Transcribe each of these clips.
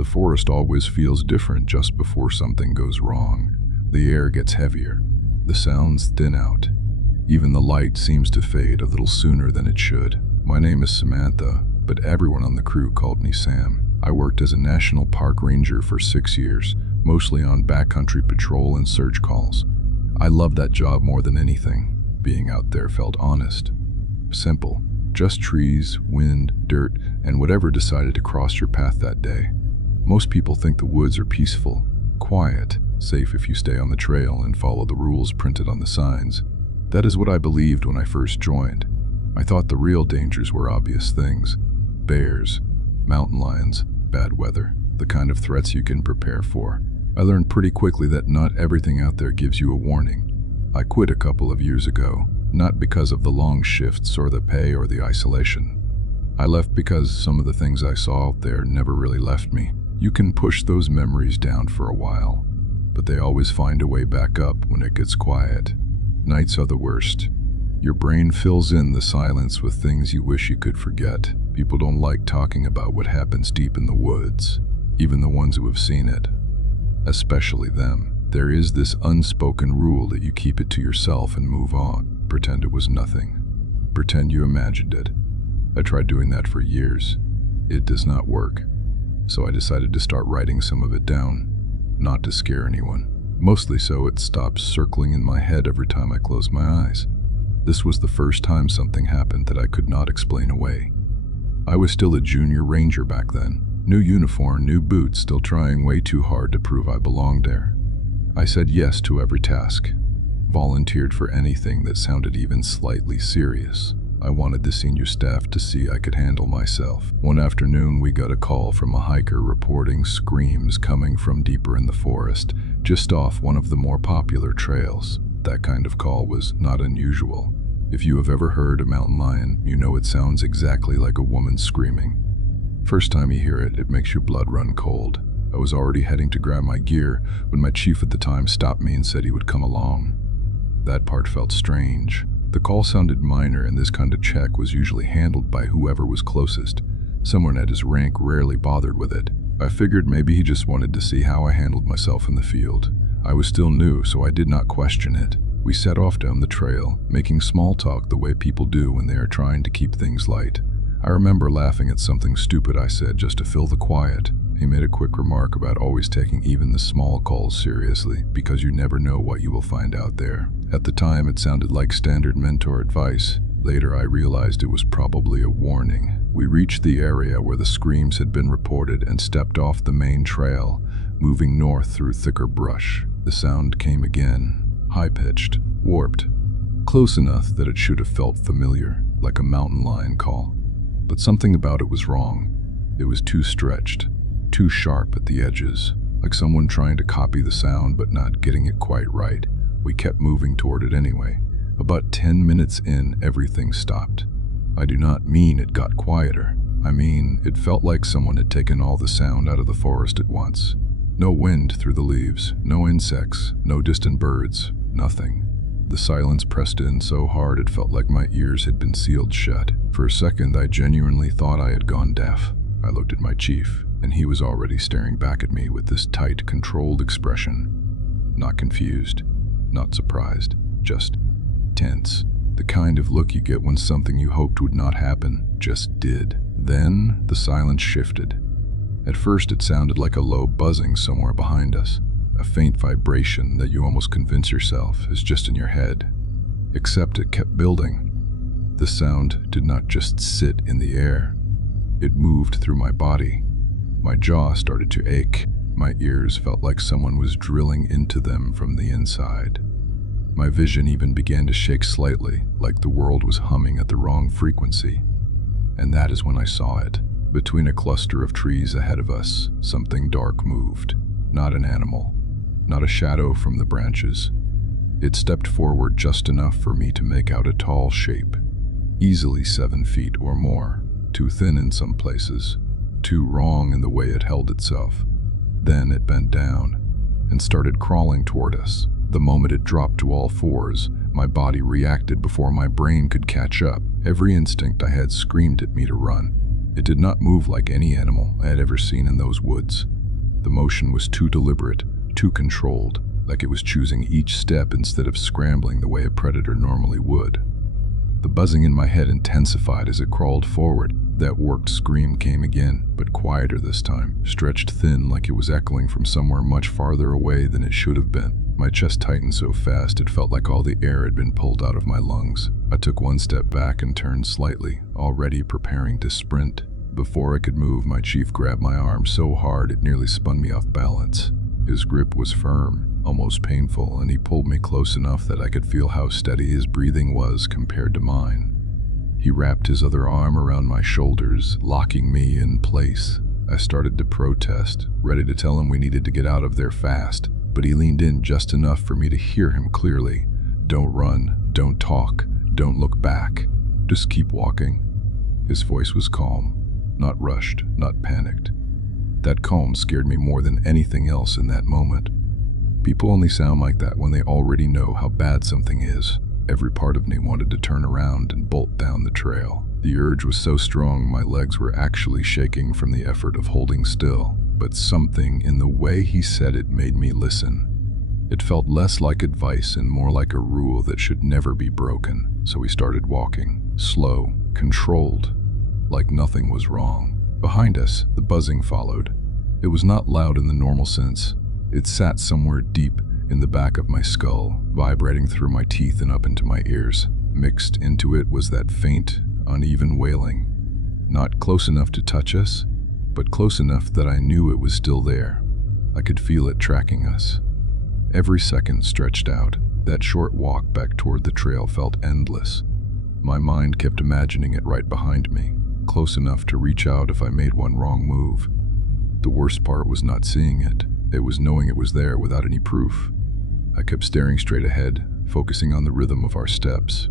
The forest always feels different just before something goes wrong. The air gets heavier. The sounds thin out. Even the light seems to fade a little sooner than it should. My name is Samantha, but everyone on the crew called me Sam. I worked as a national park ranger for 6 years, mostly on backcountry patrol and search calls. I loved that job more than anything. Being out there felt honest. Simple. Just trees, wind, dirt, and whatever decided to cross your path that day. Most people think the woods are peaceful, quiet, safe if you stay on the trail and follow the rules printed on the signs. That is what I believed when I first joined. I thought the real dangers were obvious things. Bears, mountain lions, bad weather, the kind of threats you can prepare for. I learned pretty quickly that not everything out there gives you a warning. I quit a couple of years ago, not because of the long shifts or the pay or the isolation. I left because some of the things I saw out there never really left me. You can push those memories down for a while, but they always find a way back up when it gets quiet. Nights are the worst. Your brain fills in the silence with things you wish you could forget. People don't like talking about what happens deep in the woods, even the ones who have seen it. Especially them. There is this unspoken rule that you keep it to yourself and move on. Pretend it was nothing. Pretend you imagined it. I tried doing that for years. It does not work. So I decided to start writing some of it down, not to scare anyone. Mostly so it stops circling in my head every time I close my eyes. This was the first time something happened that I could not explain away. I was still a junior ranger back then. New uniform, new boots, still trying way too hard to prove I belonged there. I said yes to every task, volunteered for anything that sounded even slightly serious. I wanted the senior staff to see I could handle myself. One afternoon, we got a call from a hiker reporting screams coming from deeper in the forest, just off one of the more popular trails. That kind of call was not unusual. If you have ever heard a mountain lion, you know it sounds exactly like a woman screaming. First time you hear it, it makes your blood run cold. I was already heading to grab my gear when my chief at the time stopped me and said he would come along. That part felt strange. The call sounded minor, and this kind of check was usually handled by whoever was closest. Someone at his rank rarely bothered with it. I figured maybe he just wanted to see how I handled myself in the field. I was still new, so I did not question it. We set off down the trail, making small talk the way people do when they are trying to keep things light. I remember laughing at something stupid I said just to fill the quiet. He made a quick remark about always taking even the small calls seriously, because you never know what you will find out there. At the time, it sounded like standard mentor advice. Later, I realized it was probably a warning. We reached the area where the screams had been reported and stepped off the main trail, moving north through thicker brush. The sound came again, high-pitched, warped, close enough that it should have felt familiar, like a mountain lion call. But something about it was wrong. It was too stretched, too sharp at the edges, like someone trying to copy the sound but not getting it quite right. We kept moving toward it anyway. About 10 minutes in, everything stopped. I do not mean it got quieter. I mean, it felt like someone had taken all the sound out of the forest at once. No wind through the leaves, no insects, no distant birds, nothing. The silence pressed in so hard it felt like my ears had been sealed shut. For a second, I genuinely thought I had gone deaf. I looked at my chief, and he was already staring back at me with this tight, controlled expression. Not confused, not surprised, just tense. The kind of look you get when something you hoped would not happen just did. Then the silence shifted. At first it sounded like a low buzzing somewhere behind us, a faint vibration that you almost convince yourself is just in your head. Except it kept building. The sound did not just sit in the air. It moved through my body. My jaw started to ache. My ears felt like someone was drilling into them from the inside. My vision even began to shake slightly, like the world was humming at the wrong frequency. And that is when I saw it. Between a cluster of trees ahead of us, something dark moved. Not an animal, not a shadow from the branches. It stepped forward just enough for me to make out a tall shape, easily 7 feet or more, too thin in some places, too wrong in the way it held itself. Then it bent down and started crawling toward us. The moment it dropped to all fours, my body reacted before my brain could catch up. Every instinct I had screamed at me to run. It did not move like any animal I had ever seen in those woods. The motion was too deliberate, too controlled, like it was choosing each step instead of scrambling the way a predator normally would. The buzzing in my head intensified as it crawled forward. That worked scream came again, but quieter this time, stretched thin like it was echoing from somewhere much farther away than it should have been. My chest tightened so fast it felt like all the air had been pulled out of my lungs. I took one step back and turned slightly, already preparing to sprint. Before I could move, my chief grabbed my arm so hard it nearly spun me off balance. His grip was firm, almost painful, and he pulled me close enough that I could feel how steady his breathing was compared to mine. He wrapped his other arm around my shoulders, locking me in place. I started to protest, ready to tell him we needed to get out of there fast, but he leaned in just enough for me to hear him clearly. "Don't run, don't talk, don't look back. Just keep walking." His voice was calm, not rushed, not panicked. That calm scared me more than anything else in that moment. People only sound like that when they already know how bad something is. Every part of me wanted to turn around and bolt down the trail. The urge was so strong my legs were actually shaking from the effort of holding still, but something in the way he said it made me listen. It felt less like advice and more like a rule that should never be broken, so we started walking, slow, controlled, like nothing was wrong. Behind us, the buzzing followed. It was not loud in the normal sense. It sat somewhere deep in the back of my skull, vibrating through my teeth and up into my ears. Mixed into it was that faint, uneven wailing. Not close enough to touch us, but close enough that I knew it was still there. I could feel it tracking us. Every second stretched out. That short walk back toward the trail felt endless. My mind kept imagining it right behind me, close enough to reach out if I made one wrong move. The worst part was not seeing it. It was knowing it was there without any proof. I kept staring straight ahead, focusing on the rhythm of our steps.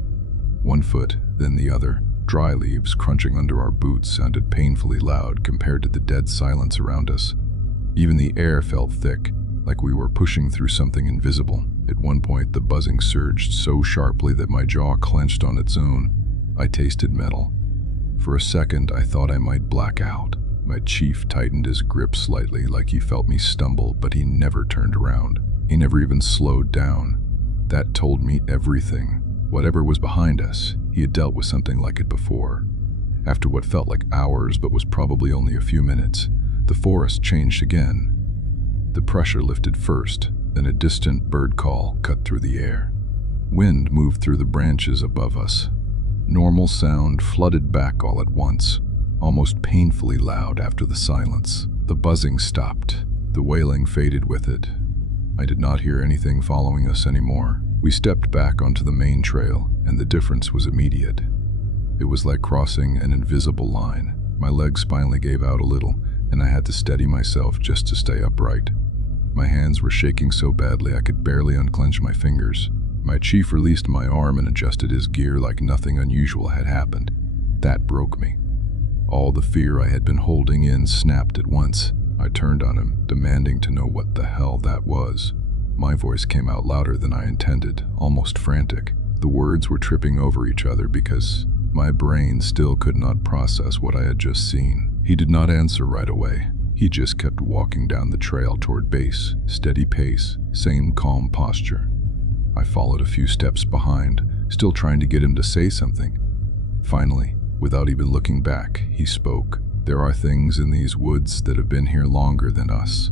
One foot, then the other. Dry leaves crunching under our boots sounded painfully loud compared to the dead silence around us. Even the air felt thick, like we were pushing through something invisible. At one point, the buzzing surged so sharply that my jaw clenched on its own. I tasted metal. For a second, I thought I might black out. My chief tightened his grip slightly, like he felt me stumble, but he never turned around. He never even slowed down. That told me everything. Whatever was behind us, he had dealt with something like it before. After what felt like hours but was probably only a few minutes, the forest changed again. The pressure lifted first, then a distant bird call cut through the air. Wind moved through the branches above us. Normal sound flooded back all at once, almost painfully loud after the silence. The buzzing stopped. The wailing faded with it. I did not hear anything following us anymore. We stepped back onto the main trail, and the difference was immediate. It was like crossing an invisible line. My legs finally gave out a little, and I had to steady myself just to stay upright. My hands were shaking so badly I could barely unclench my fingers. My chief released my arm and adjusted his gear like nothing unusual had happened. That broke me. All the fear I had been holding in snapped at once. I turned on him, demanding to know what the hell that was. My voice came out louder than I intended, almost frantic. The words were tripping over each other because my brain still could not process what I had just seen. He did not answer right away. He just kept walking down the trail toward base, steady pace, same calm posture. I followed a few steps behind, still trying to get him to say something. Finally, without even looking back, he spoke. "There are things in these woods that have been here longer than us."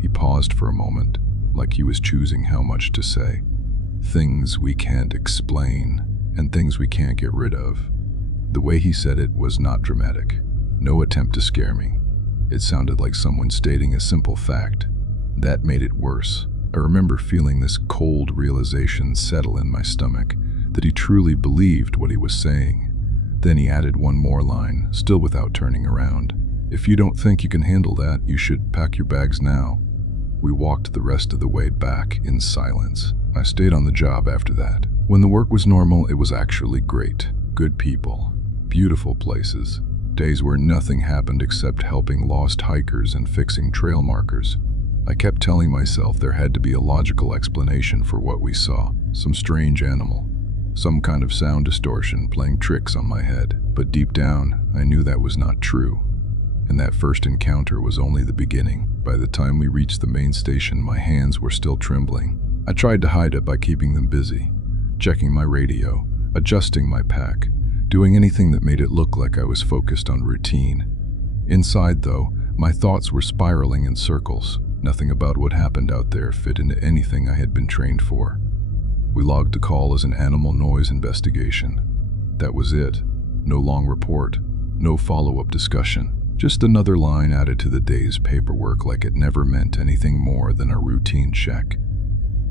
He paused for a moment, like he was choosing how much to say. "Things we can't explain, and things we can't get rid of." The way he said it was not dramatic. No attempt to scare me. It sounded like someone stating a simple fact. That made it worse. I remember feeling this cold realization settle in my stomach, that he truly believed what he was saying. Then he added one more line, still without turning around. "If you don't think you can handle that, you should pack your bags now." We walked the rest of the way back in silence. I stayed on the job after that. When the work was normal, it was actually great. Good people, beautiful places, days where nothing happened except helping lost hikers and fixing trail markers. I kept telling myself there had to be a logical explanation for what we saw, some strange animal, some kind of sound distortion playing tricks on my head. But deep down, I knew that was not true. And that first encounter was only the beginning. By the time we reached the main station, my hands were still trembling. I tried to hide it by keeping them busy, checking my radio, adjusting my pack, doing anything that made it look like I was focused on routine. Inside, though, my thoughts were spiraling in circles. Nothing about what happened out there fit into anything I had been trained for. We logged the call as an animal noise investigation. That was it. No long report, no follow-up discussion. Just another line added to the day's paperwork like it never meant anything more than a routine check.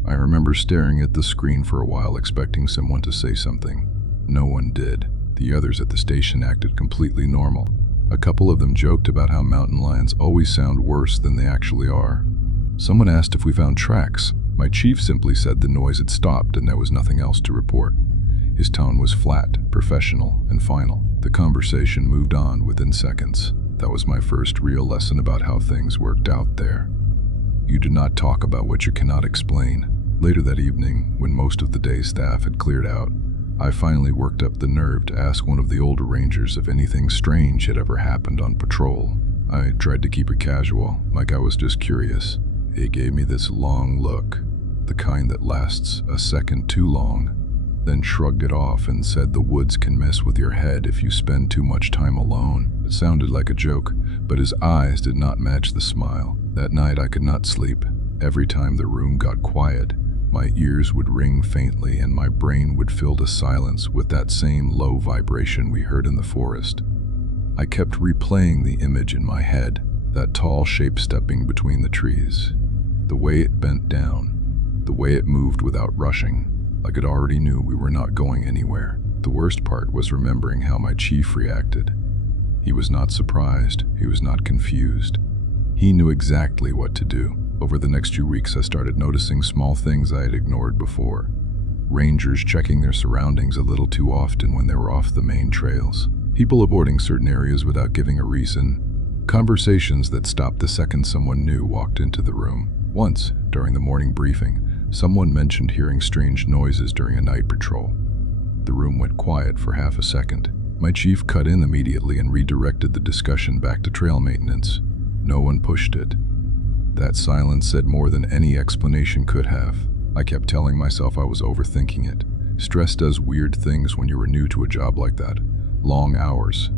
I remember staring at the screen for a while, expecting someone to say something. No one did. The others at the station acted completely normal. A couple of them joked about how mountain lions always sound worse than they actually are. Someone asked if we found tracks. My chief simply said the noise had stopped and there was nothing else to report. His tone was flat, professional, and final. The conversation moved on within seconds. That was my first real lesson about how things worked out there. You do not talk about what you cannot explain. Later that evening, when most of the day's staff had cleared out, I finally worked up the nerve to ask one of the older rangers if anything strange had ever happened on patrol. I tried to keep it casual, like I was just curious. He gave me this long look, the kind that lasts a second too long, then shrugged it off and said the woods can mess with your head if you spend too much time alone. It sounded like a joke, but his eyes did not match the smile. That night I could not sleep. Every time the room got quiet, my ears would ring faintly and my brain would fill to silence with that same low vibration we heard in the forest. I kept replaying the image in my head, that tall shape stepping between the trees. The way it bent down, the way it moved without rushing, like it already knew we were not going anywhere. The worst part was remembering how my chief reacted. He was not surprised, he was not confused. He knew exactly what to do. Over the next few weeks, I started noticing small things I had ignored before. Rangers checking their surroundings a little too often when they were off the main trails. People avoiding certain areas without giving a reason. Conversations that stopped the second someone new walked into the room. Once, during the morning briefing, someone mentioned hearing strange noises during a night patrol. The room went quiet for half a second. My chief cut in immediately and redirected the discussion back to trail maintenance. No one pushed it. That silence said more than any explanation could have. I kept telling myself I was overthinking it. Stress does weird things when you are new to a job like that. Long hours,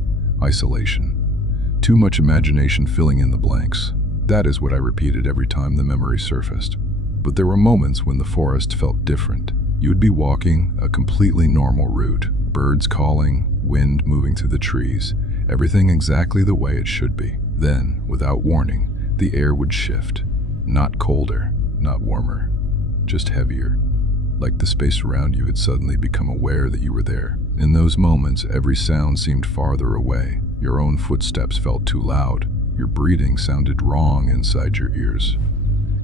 isolation, too much imagination filling in the blanks. That is what I repeated every time the memory surfaced. But there were moments when the forest felt different. You would be walking a completely normal route, birds calling, wind moving through the trees, everything exactly the way it should be. Then, without warning, the air would shift. Not colder, not warmer, just heavier. Like the space around you had suddenly become aware that you were there. In those moments, every sound seemed farther away. Your own footsteps felt too loud. Your breathing sounded wrong inside your ears.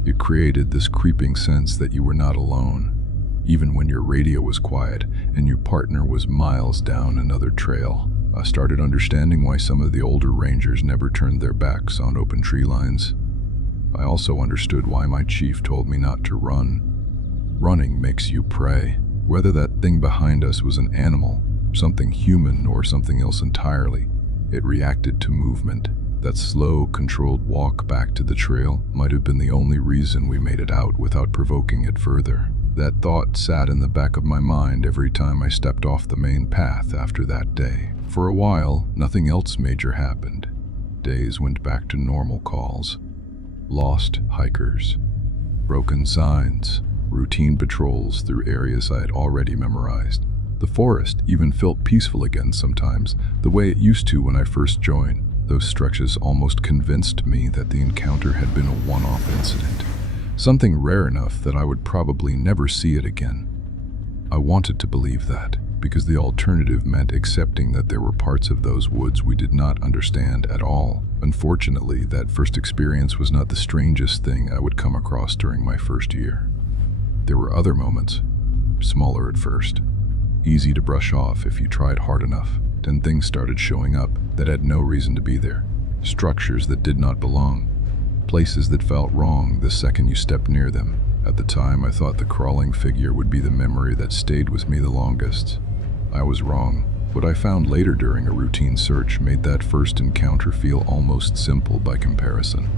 It created this creeping sense that you were not alone, even when your radio was quiet and your partner was miles down another trail. I started understanding why some of the older rangers never turned their backs on open tree lines. I also understood why my chief told me not to run. Running makes you prey. Whether that thing behind us was an animal, something human, or something else entirely, it reacted to movement. That slow, controlled walk back to the trail might have been the only reason we made it out without provoking it further. That thought sat in the back of my mind every time I stepped off the main path after that day. For a while, nothing else major happened. Days went back to normal calls. Lost hikers, broken signs, routine patrols through areas I had already memorized. The forest even felt peaceful again sometimes, the way it used to when I first joined. Those stretches almost convinced me that the encounter had been a one-off incident, something rare enough that I would probably never see it again. I wanted to believe that, because the alternative meant accepting that there were parts of those woods we did not understand at all. Unfortunately, that first experience was not the strangest thing I would come across during my first year. There were other moments, smaller at first, easy to brush off if you tried hard enough. Then things started showing up that had no reason to be there. Structures that did not belong. Places that felt wrong the second you stepped near them. At the time, I thought the crawling figure would be the memory that stayed with me the longest. I was wrong. What I found later during a routine search made that first encounter feel almost simple by comparison.